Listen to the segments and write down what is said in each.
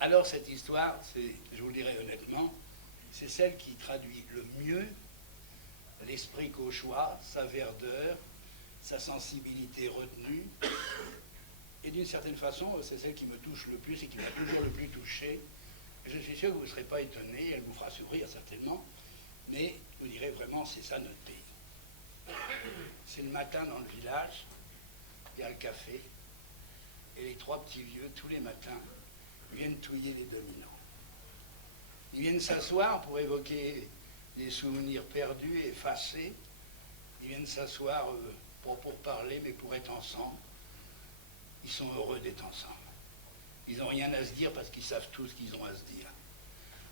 Alors cette histoire, je vous le dirai honnêtement, c'est celle qui traduit le mieux l'esprit cauchois, sa verdeur, sa sensibilité retenue. Et d'une certaine façon, c'est celle qui me touche le plus et qui m'a toujours le plus touché. Je suis sûr que vous ne serez pas étonné, elle vous fera sourire certainement, mais vous direz vraiment, c'est ça notre pays. C'est le matin dans le village, il y a le café, et les trois petits vieux, tous les matins, viennent touiller les dominos. Ils viennent s'asseoir pour évoquer des souvenirs perdus, effacés. Ils viennent s'asseoir pour parler, mais pour être ensemble. Ils sont heureux d'être ensemble. Ils n'ont rien à se dire parce qu'ils savent tous ce qu'ils ont à se dire.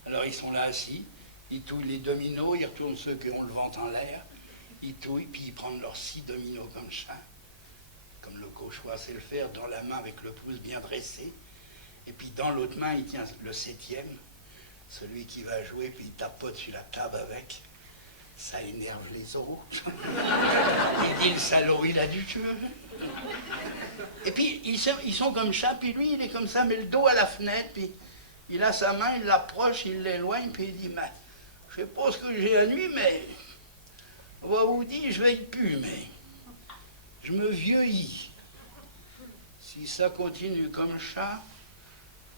Alors ils sont là assis, ils touillent les dominos, ils retournent ceux qui ont le ventre en l'air, ils touillent, puis ils prennent leurs 6 dominos comme ça, comme le cauchois sait le faire, dans la main avec le pouce bien dressé. Et puis dans l'autre main, il tient le 7e, celui qui va jouer, puis il tapote sur la table avec. Ça énerve les autres. Il dit, le salaud, il a du jeu. Et puis ils sont comme ça, puis lui, il est comme ça, mais le dos à la fenêtre, puis il a sa main, il l'approche, il l'éloigne, puis il dit, mais, je sais pas ce que j'ai la nuit, mais on va vous dire, je veille plus, mais je me vieillis. Si ça continue comme ça,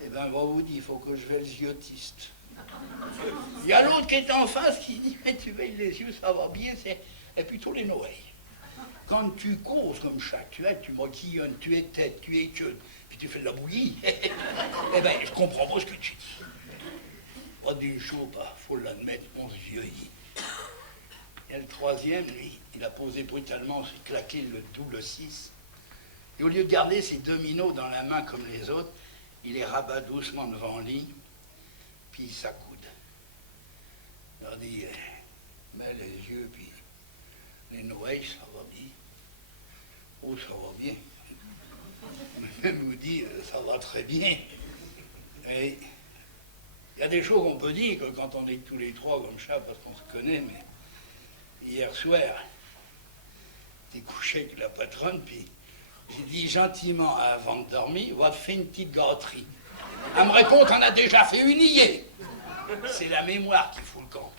eh bien, on va vous dire, il faut que je veille le ziotiste. Il y a l'autre qui est en face qui dit, mais tu veilles les yeux, ça va bien, et puis tous les Noëls. Quand tu causes comme ça, tu maquillonnes, tu es tête, tu es queue, puis tu fais de la bouillie, eh bien, je comprends pas ce que tu dis. Pas d'une chose, faut l'admettre, on se vieillit. Et le 3e, lui, il a posé brutalement, s'est claqué le double 6. Et au lieu de garder ses dominos dans la main comme les autres, il les rabat doucement devant lui, puis il s'accoude. Il leur dit, mais les yeux, puis les Noëls, ça va bien. Oh, ça va bien. Mais même vous dit, ça va très bien. Et il y a des choses qu'on peut dire que quand on est tous les trois comme ça, parce qu'on se connaît, mais hier soir, j'étais couché avec la patronne, puis j'ai dit gentiment avant de dormir, va te faire une petite gâterie. Elle me répond, t'en as déjà fait une hier. C'est la mémoire qui fout le camp.